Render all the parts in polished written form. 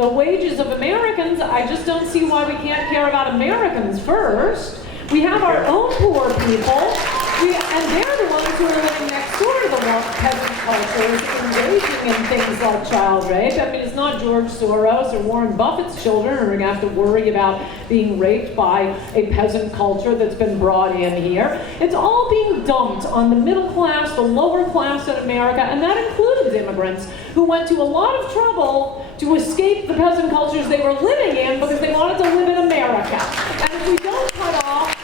the wages of Americans, I just don't see why we can't care about Americans first. We have our own poor people, and they're the ones who are living next door to the peasant cultures, engaging in things like child rape. I mean, it's not George Soros or Warren Buffett's children who are going to have to worry about being raped by a peasant culture that's been brought in here. It's all being dumped on the middle class, the lower class in America, and that includes immigrants who went to a lot of trouble to escape the peasant cultures they were living in because they wanted to live in America. And if we don't cut off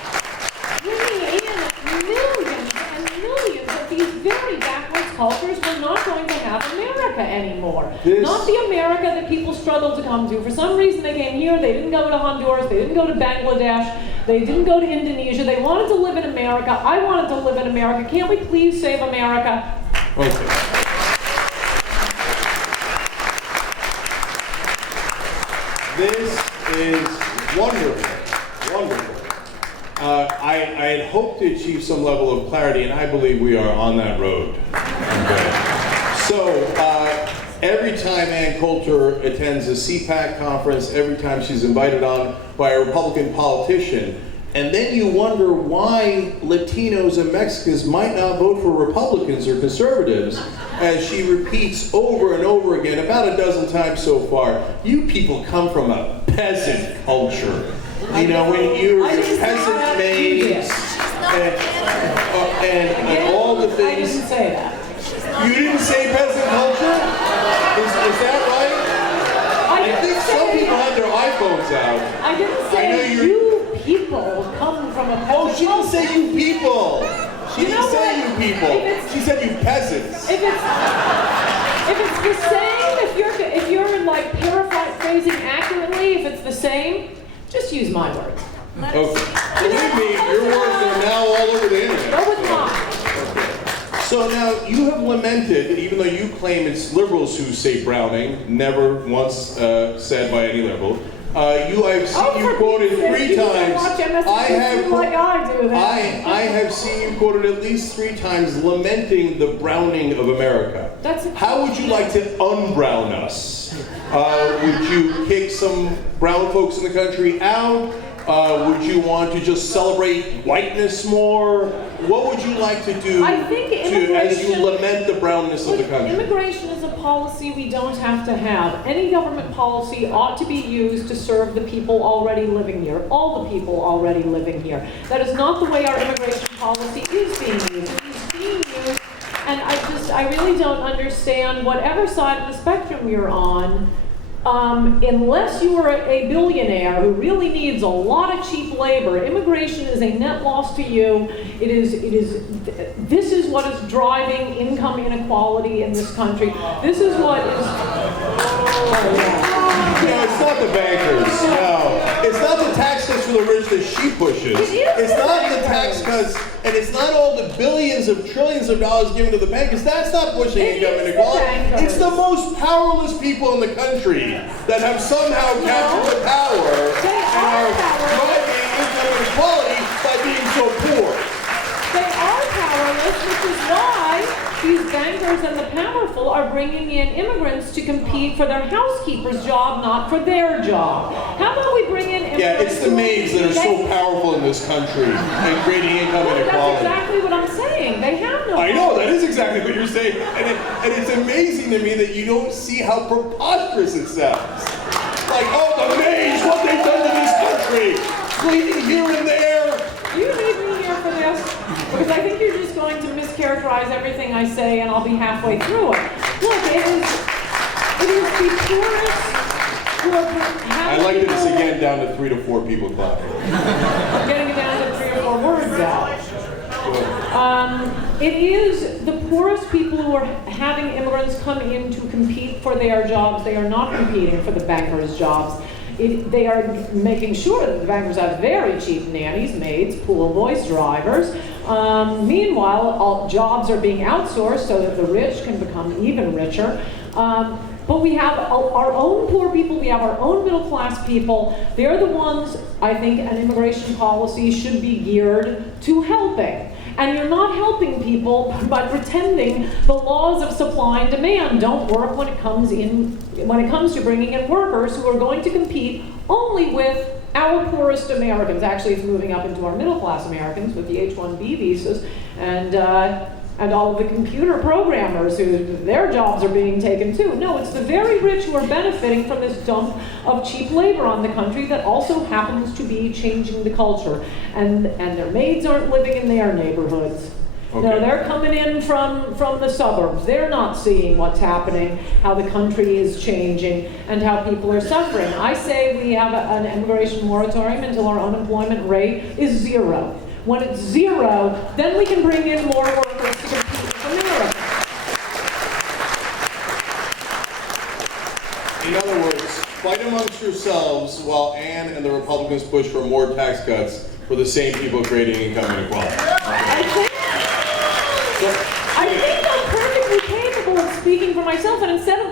bringing in millions and millions of these very backwards cultures, we're not going to have America anymore. Not the America that people struggled to come to. For some reason they came here, they didn't go to Honduras, they didn't go to Bangladesh, they didn't go to Indonesia, they wanted to live in America. I wanted to live in America. Can't we please save America? Okay. This is wonderful, wonderful. I had hoped to achieve some level of clarity, and I believe we are on that road. Okay. So, every time Ann Coulter attends a CPAC conference, every time she's invited on by a Republican politician, and then you wonder why Latinos and Mexicans might not vote for Republicans or conservatives, as she repeats over and over again, about a dozen times so far, you people come from a peasant culture. You know, when you're peasant maids and all the things. I didn't say that. You didn't say peasant culture? Is that right? I think some people have their iPhones out. I didn't say you people come from a peasant culture. Oh, she didn't say you people. She didn't say you people. She said you peasants. If it's the same, if you're like paraphrasing accurately, if it's the same, just use my words. Okay. Believe me, your words are now all over the internet. Go with mine. Okay. So now you have lamented, even though you claim it's liberals who say Browning, never once said by any liberal. I've seen you quoted 3 times. I have seen you quoted at least 3 times lamenting the Browning of America. How would you like to unbrown us? Would you kick some brown folks in the country out? Would you want to just celebrate whiteness more? What would you like to do as you lament the brownness of the country? Immigration is a policy we don't have to have. Any government policy ought to be used to serve the people already living here, all the people already living here. That is not the way our immigration policy is being used. It is being used, and I really don't understand whatever side of the spectrum you're on. Unless you are a billionaire who really needs a lot of cheap labor, immigration is a net loss to you. This is what is driving income inequality in this country. This is what is. No, it's not the bankers. No, it's not the tax cuts for the rich that she pushes. It's not the tax cuts, and it's not all the billions of trillions of dollars given to the bankers. That's not pushing income inequality. It's the most powerless people in the country that have somehow captured the power and are driving income inequality by being so poor. They are powerless, which is why these bankers and the powerful are bringing in immigrants to compete for their housekeeper's job, not for their job. How about we bring in immigrants? Yeah, it's the maids that are so powerful in this country and creating income inequality. That's exactly what I'm saying. They have no. I know, that is exactly what you're saying. And it's amazing to me that you don't see how preposterous it sounds. Like, oh, the maids, what they've done to this country. Cleaning here and there. You need me here for this? Because I think you're just going to mischaracterize everything I say and I'll be halfway through it. Look, it is the poorest who are I'd like to do this again down to 3 to 4 people clapping. I'm getting it down to 3 or 4 words out. It is the poorest people who are having immigrants come in to compete for their jobs. They are not competing for the bankers' jobs. They are making sure that the bankers have very cheap nannies, maids, pool boys, drivers. Meanwhile, all jobs are being outsourced so that the rich can become even richer. But we have our own poor people, we have our own middle class people. They're the ones, I think, an immigration policy should be geared to helping. And you're not helping people by pretending the laws of supply and demand don't work when it comes to bringing in workers who are going to compete only with our poorest Americans. Actually, it's moving up into our middle class Americans with the H-1B visas and all of the computer programmers who their jobs are being taken too. No, it's the very rich who are benefiting from this dump of cheap labor on the country that also happens to be changing the culture. And their maids aren't living in their neighborhoods. Okay. No, they're coming in from the suburbs. They're not seeing what's happening, how the country is changing, and how people are suffering. I say we have an immigration moratorium until our unemployment rate is 0. When it's 0, then we can bring in more workers to compete with America. In other words, fight amongst yourselves while Ann and the Republicans push for more tax cuts for the same people creating income inequality. I think I'm perfectly capable of speaking for myself, and instead of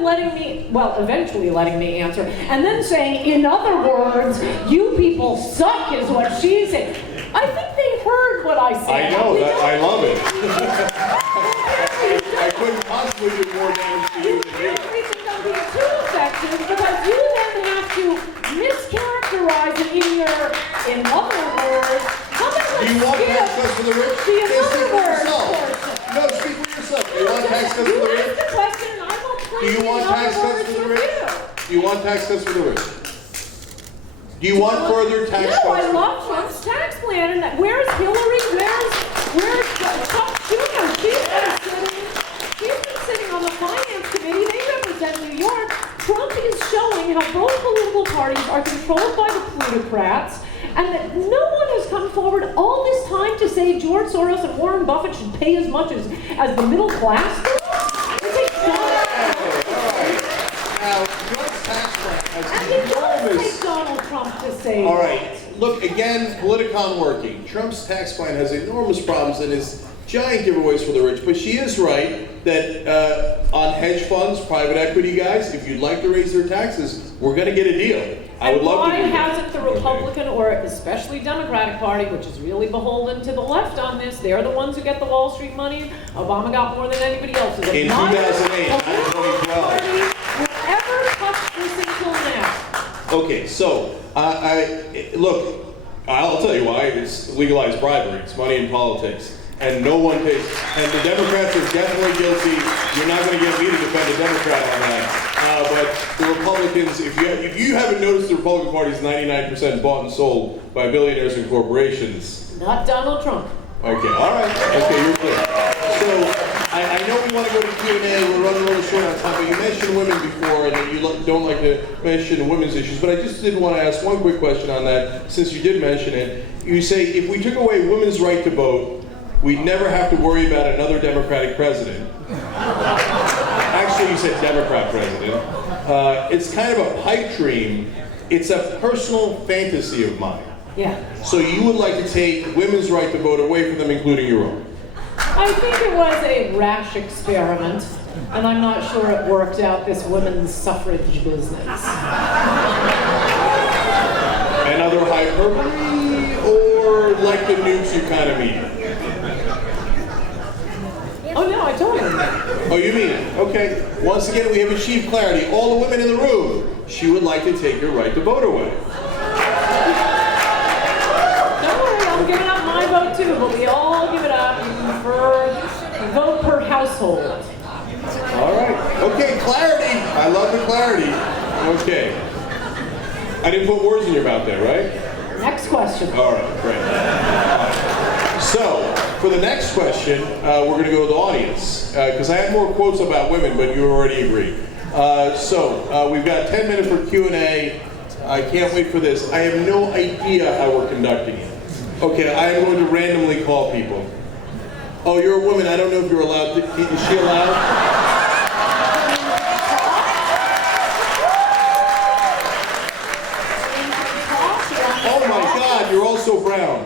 eventually letting me answer, and then saying, in other words, you people suck is what she said. I think they heard what I said. I know, I love it. I couldn't possibly do more damage to you than you. You can't be too effective because you then have to mischaracterize it in other words. Do you want tax cuts for the rich? The in other words portion. No, speak for yourself. Do you want tax cuts for the You rich? asked the question and I will Do explain you the want in tax other cuts words for the to rich? you. Do you want tax cuts for the rich? Do you want further tax cuts? No, I love Trump's tax plan. And where's Hillary? Where's Chuck Schumer? She's been sitting on the finance committee. They represent New York. Trump is showing how both political parties are controlled by the plutocrats, and that no one has come forward all this time to say George Soros and Warren Buffett should pay as much as the middle class do. Now, Trump's tax plan has And it does enormous... take Donald Trump to say All right, look, again, Politicon working. Trump's tax plan has enormous problems and is giant giveaways for the rich, but she is right that on hedge funds, private equity guys, if you'd like to raise their taxes, we're going to get a deal. I would love to do Why that. hasn't the Republican or especially Democratic Party, which is really beholden to the left on this, they're the ones who get the Wall Street money. Obama got more than anybody else. In 2008, not 2012. Will ever touch this until now. Okay, so look, I'll tell you why. It's legalized bribery. It's money in politics. And no one pays. And the Democrats are definitely guilty. You're not going to get me to defend a Democrat on that. But the Republicans, if you haven't noticed, the Republican Party is 99% bought and sold by billionaires and corporations. Not Donald Trump. Okay, all right. Okay, you're clear. So I know we want to go to Q&A. We're running a little short on time, but you mentioned women before, and you don't like to mention women's issues. But I just did want to ask one quick question on that, since you did mention it. You say if we took away women's right to vote, we'd never have to worry about another Democratic president. Actually, you said Democrat president. It's kind of a pipe dream. It's a personal fantasy of mine. Yeah. So you would like to take women's right to vote away from them, including your own? I think it was a rash experiment, and I'm not sure it worked out, this women's suffrage business. Another hyperbole, or like the nukes you kind of mean? Oh no, I told him. Oh, you mean it? Okay. Once again, we have achieved clarity. All the women in the room, she would like to take your right to vote away. Don't worry, I'm giving up my vote too, but we all give it up for vote per household. All right. Okay, clarity. I love the clarity. Okay. I didn't put words in your mouth there, right? Next question. All right, great. All right. So, for the next question, we're going to go to the audience, because I have more quotes about women, but you already agreed. We've got 10 minutes for Q&A. I can't wait for this. I have no idea how we're conducting it. Okay, I am going to randomly call people. Oh, you're a woman. I don't know if you're allowed. Is she allowed? Oh my God, you're all so brown.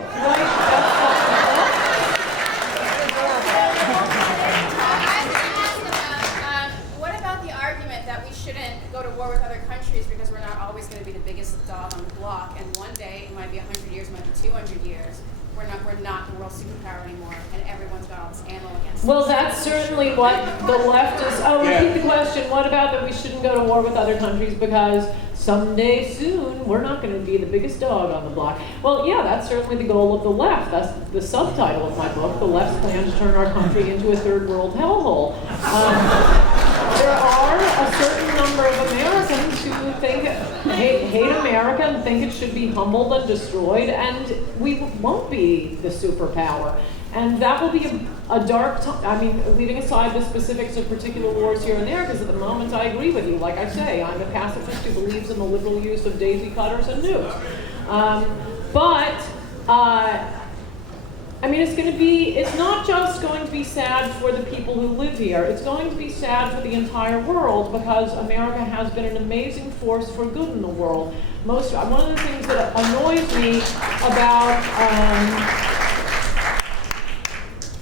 What about the argument that we shouldn't go to war with other countries because we're not always going to be the biggest dog on the block, and one day, it might be 100 years, it might be 200 years, we're not the world superpower anymore, and everyone's got all this ammo against us. Well, that's certainly what the left is. Oh, repeat the question. What about that we shouldn't go to war with other countries because someday soon we're not going to be the biggest dog on the block? Well, yeah, that's certainly the goal of the left. That's the subtitle of my book, The Left's Plan to Turn Our Country into a Third World Hellhole. There are a certain number of Americans who hate America and think it should be humbled and destroyed, and we won't be the superpower. And that will be a dark time. I mean, leaving aside the specifics of particular wars here and there, because at the moment I agree with you. Like I say, I'm a pacifist who believes in the liberal use of daisy cutters and nukes. I mean, it's not just going to be sad for the people who live here. It's going to be sad for the entire world because America has been an amazing force for good in the world. One of the things that annoys me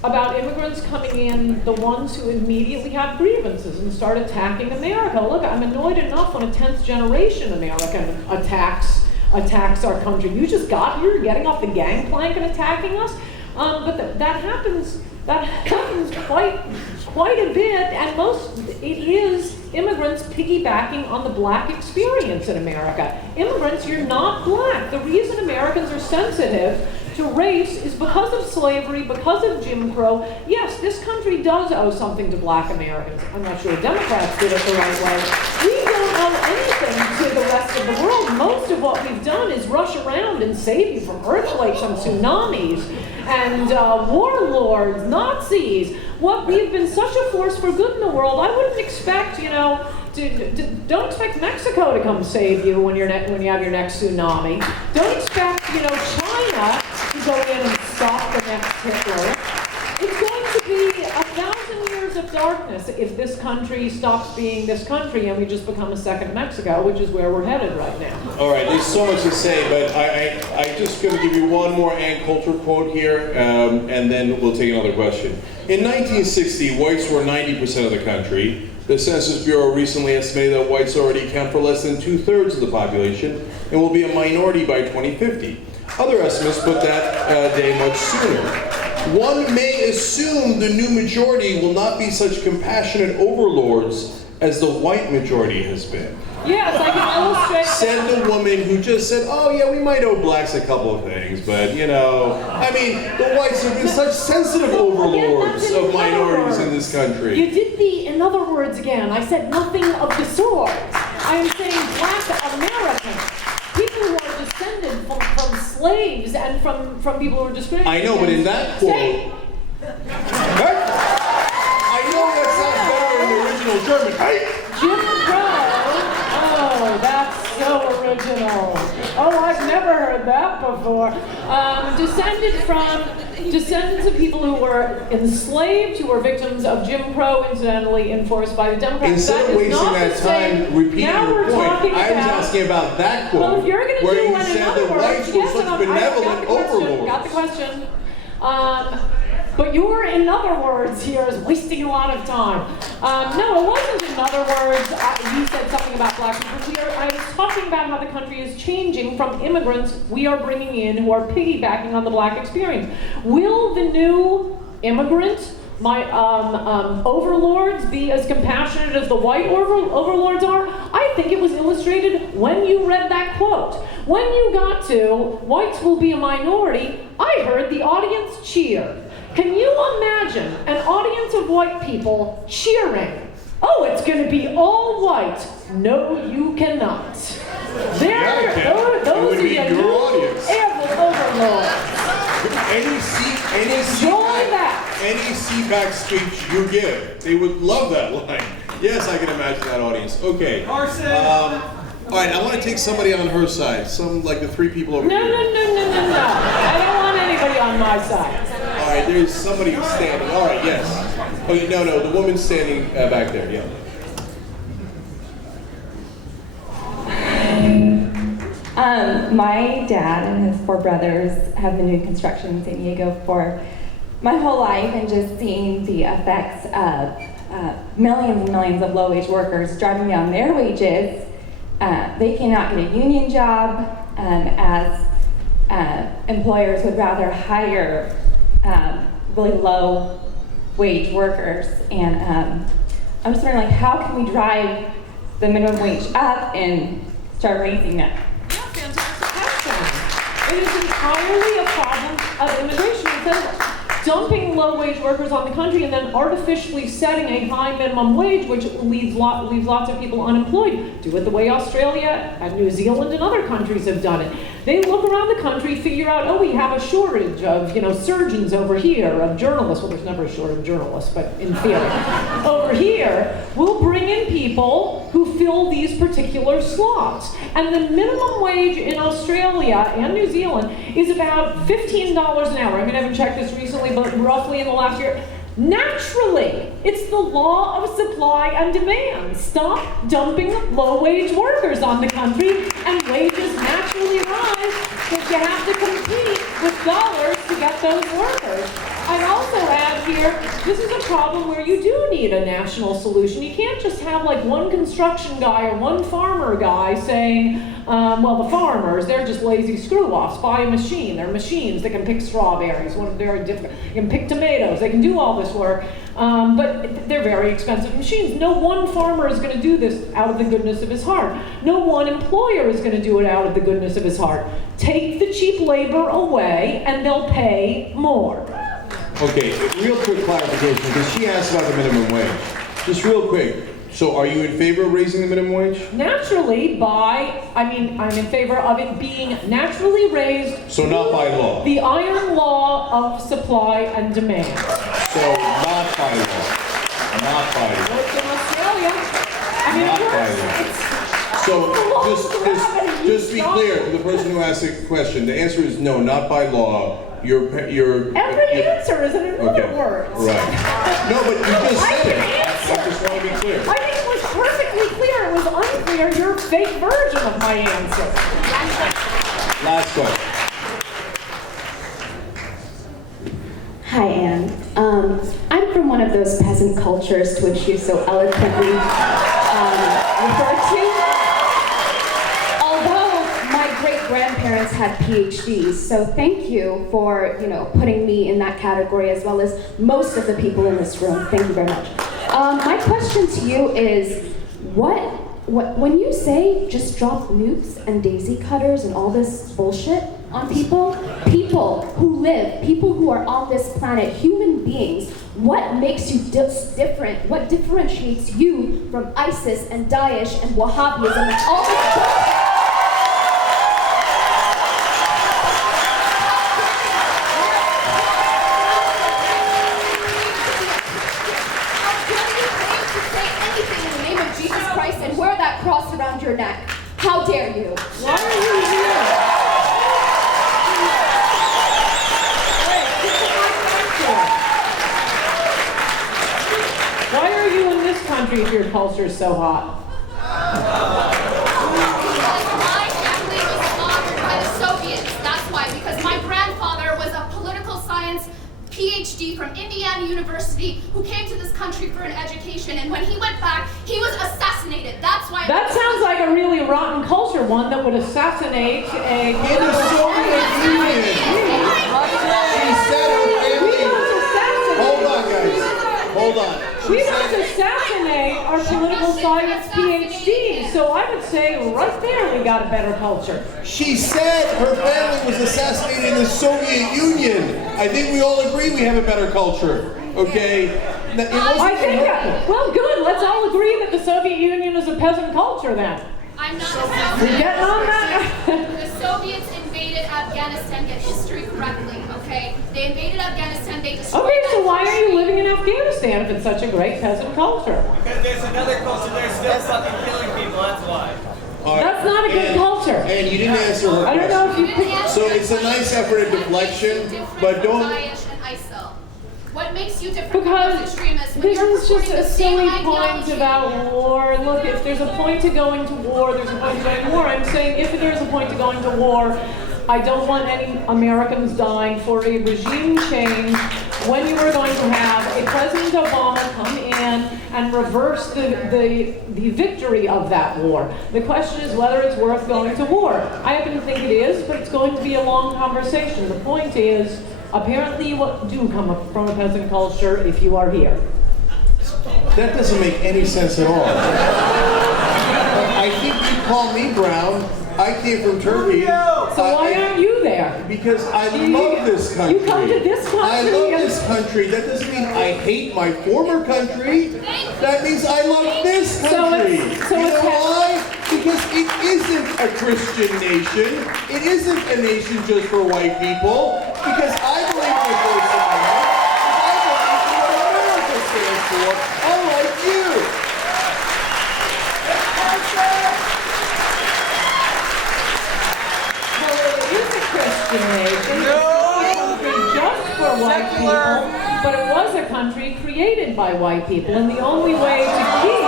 about immigrants coming in, the ones who immediately have grievances and start attacking America. Look, I'm annoyed enough when a 10th generation American attacks our country. You just got here, getting off the gangplank and attacking us. But that happens quite a bit, and it is immigrants piggybacking on the black experience in America. Immigrants, you're not black. The reason Americans are sensitive to race is because of slavery, because of Jim Crow. Yes, this country does owe something to black Americans. I'm not sure Democrats did it the right way. We don't owe anything to the rest of the world. Most of what we've done is rush around and save you from earthquakes and tsunamis and warlords, Nazis. We've been such a force for good in the world. I wouldn't expect, don't expect Mexico to come save you when you have your next tsunami. Don't expect, China to go in and stop the next Hitler. It's going to be 1,000 years of darkness if this country stops being this country and we just become a second Mexico, which is where we're headed right now. All right, there's so much to say, but I just going to give you one more Ann Coulter quote here, and then we'll take another question. In 1960, whites were 90% of the country. The Census Bureau recently estimated that whites already account for less than 2/3 of the population and will be a minority by 2050. Other estimates put that day much sooner. One may assume the new majority will not be such compassionate overlords as the white majority has been. Yes, I can illustrate. Said the woman who just said, oh yeah, we might owe blacks a couple of things, but the whites have been such sensitive overlords of minorities in this country. You did the in other words again. I said nothing of the sort. I am saying black Americans. People who are descended from slaves and from people who are discriminated. I know, but in that quote, I know that sounds better in the original German. Jim Crow. Oh, that's so original. Oh, I've never heard that before. Descendants of people who were enslaved, who were victims of Jim Crow, incidentally enforced by the Democrats. Instead of wasting that time repeating your point, I was asking about that quote, well, if you're going to where do you one in said other that words, whites were such benevolent overlords. Got the question. But your in other words here is wasting a lot of time. No, it wasn't in other words. You said something about black people. I was talking about how the country is changing from immigrants we are bringing in who are piggybacking on the black experience. Will the new immigrant, overlords, be as compassionate as the white overlords are? I think it was illustrated when you read that quote. When you got to, whites will be a minority, I heard the audience cheer. Can you imagine an audience of white people cheering? Oh, it's going to be all white. No, you cannot. Those are your new audience. overlords. Any CPAC speech you give, they would love that line. Yes, I can imagine that audience. Okay. All right, I want to take somebody on her side. Like the three people over here. No. I don't want anybody on my side. All right, there's somebody standing. All right, yes. Oh, no, the woman's standing back there, yeah. My dad and his 4 brothers have been doing construction in San Diego for my whole life, and just seeing the effects of millions and millions of low-wage workers driving down their wages they cannot get a union job, as employers would rather hire really low wage workers. And I'm just wondering, like, how can we drive the minimum wage up and start raising that? Yeah, fantastic question. It is entirely a problem of immigration. Instead of dumping low-wage workers on the country and then artificially setting a high minimum wage, which leaves lots of people unemployed. Do it the way Australia and New Zealand and other countries have done it. They look around the country, figure out, oh, we have a shortage of, surgeons over here, of journalists. Well, there's never a shortage of journalists, but in theory. Over here, we'll bring in people who fill these particular slots. And the minimum wage in Australia and New Zealand is about $15 an hour. I mean, I haven't checked this recently, but roughly in the last year. Naturally, it's the law of supply and demand. Stop dumping low-wage workers on the country, and wages naturally rise because you have to compete with dollars to get those workers. I'd also add here, this is a problem where you do need a national solution. You can't just have like one construction guy or one farmer guy saying, well, the farmers, they're just lazy screw-offs. Buy a machine. They're machines that can pick strawberries. Very different. You can pick tomatoes. They can do all this work, but they're very expensive machines. No one farmer is going to do this out of the goodness of his heart. No one employer is going to do it out of the goodness of his heart. Take the cheap labor away, and they'll pay more. Okay, real quick clarification, because she asked about the minimum wage. Just real quick. So are you in favor of raising the minimum wage? Naturally, I'm in favor of it being naturally raised. So not by law? The iron law of supply and demand. So not by law? Not by law? What's in Australia? Not by law. So just be clear to the person who asked the question. The answer is no, not by law. Every answer is an important word. Right. No, but you just said it. I just want to be clear. I think it was perfectly clear. It was unclear your fake version of my answer. Last question. Hi, Anne. I'm from one of those peasant cultures to which you so eloquently referred to. Although my great-grandparents had PhDs, so thank you for, putting me in that category as well as most of the people in this room. Thank you very much. My question to you is, when you say just drop nukes and daisy cutters and all this bullshit on people who live, people who are on this planet, human beings, what makes you different? What differentiates you from ISIS and Daesh and Wahhabism and all this bullshit? Cross around your neck. How dare you? Why are you here? Why are you in this country if your culture is so hot? My family was slaughtered by the Soviets. That's why. Because my grandfather was a political science PhD from Indiana University who came to this country for an education, and when he went back, he was assassinated. That's why. That sounds like a really rotten culture, one that would assassinate a In the Soviet Union. She said her family. Hold on, guys. Hold on. We must assassinate our political science PhD. So I would say right there we got a better culture. She said her family was assassinated in the Soviet Union. I think we all agree we have a better culture. Okay? I think, well, good. Let's all agree that the Soviet Union is a peasant culture then. I'm not We're getting on that? The Soviets invaded Afghanistan. Get history correctly, okay? They invaded Afghanistan. They destroyed. Okay, so why are you living in Afghanistan if it's such a great peasant culture? Because there's another culture there still fucking killing people, that's why. That's not a good culture. And you didn't answer her I don't know if you picked. So it's a nice effort at deflection, but don't. Daesh and ISIL. What makes you different Because from those extremists when this you're is just supporting a the same silly point ideology? about war. Look, if there's a point to going to war, there's a point to going to war. I'm saying if there's a point to going to war, I don't want any Americans dying for a regime change when you are going to have a President Obama come in and reverse the victory of that war. The question is whether it's worth going to war. I happen to think it is, but it's going to be a long conversation. The point is, apparently you do come from a peasant culture if you are here. That doesn't make any sense at all. I think you call me brown. I came from Turkey. So why aren't you there? Because I love this country. You come to this country. I love this country. That doesn't mean I hate my former country. That means I love this country. You know why? Because it isn't a Christian nation. It isn't a nation just for white people. Because I believe in the First Amendment. I believe in what America stands for. Unlike you. Nation. It's not a country just for white people, but it was a country created by white people, and the only way to keep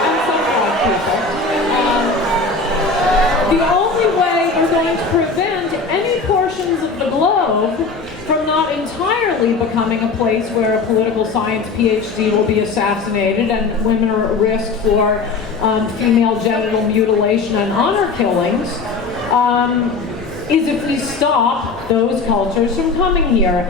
and some black people, the only way we're going to prevent any portions of the globe from not entirely becoming a place where a political science PhD will be assassinated and women are at risk for female genital mutilation and honor killings, is if we stop those cultures from coming here.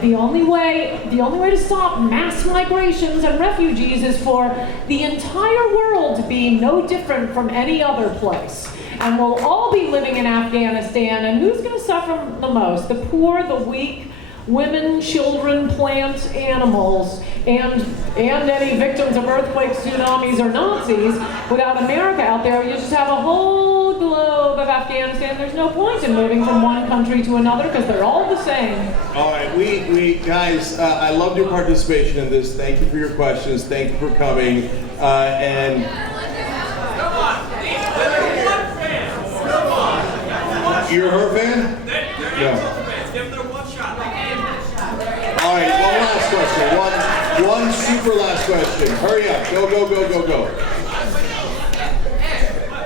The only way to stop mass migrations and refugees is for the entire world to be no different from any other place. And we'll all be living in Afghanistan, and who's going to suffer the most? The poor, the weak, women, children, plants, animals, and any victims of earthquakes, tsunamis, or Nazis. Without America out there, you just have a whole globe of Afghanistan. There's no point in moving from one country to another because they're all the same. All right, we guys, I loved your participation in this. Thank you for your questions. Thank you for coming. And you're her fan? Yeah. All right, one last question. One super last question. Hurry up. Go.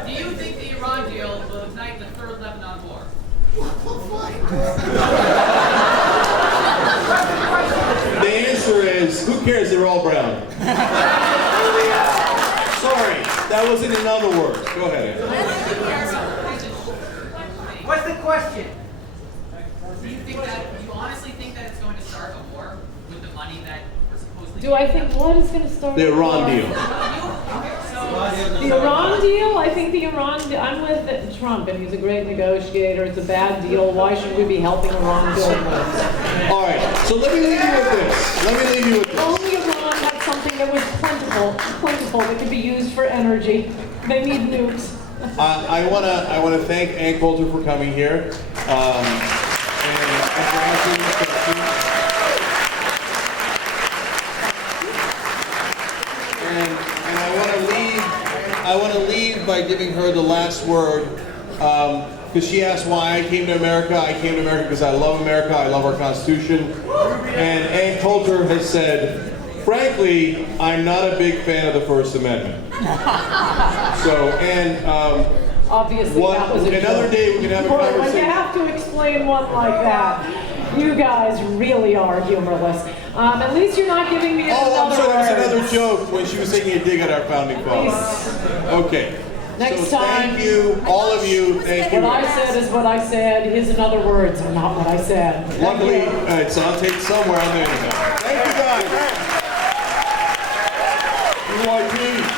Do you think the Iran deal will ignite the third Lebanon war? The answer is, who cares? They're all brown. Sorry, that wasn't in other words. Go ahead. What's the question? Do you honestly think that it's going to start a war with the money that we're supposedly... Do I think what is going to start? The Iran deal. The Iran deal? I think the Iran deal, I'm with Trump, and he's a great negotiator. It's a bad deal. Why should we be helping Iran build this? All right, so let me leave you with this. Only Iran had something that was plentiful, that could be used for energy. They need nukes. I wanna thank Ann Coulter for coming here and for answering the question. And I wanna leave by giving her the last word because she asked why I came to America. I came to America because I love America. I love our Constitution. And Ann Coulter has said, frankly, I'm not a big fan of the First Amendment. So, and obviously that was another joke. day we can have a conversation. When you have to explain one like that, you guys really are humorless. At least you're not giving me another I'm sorry, that was word. another joke when she was taking a dig at our founding fathers. Okay. Next so time. Thank you, all of you. Thank you. What I said is what I said. His and other words are not what I said. Luckily, it's on tape somewhere on the internet. Thank you guys. UYP.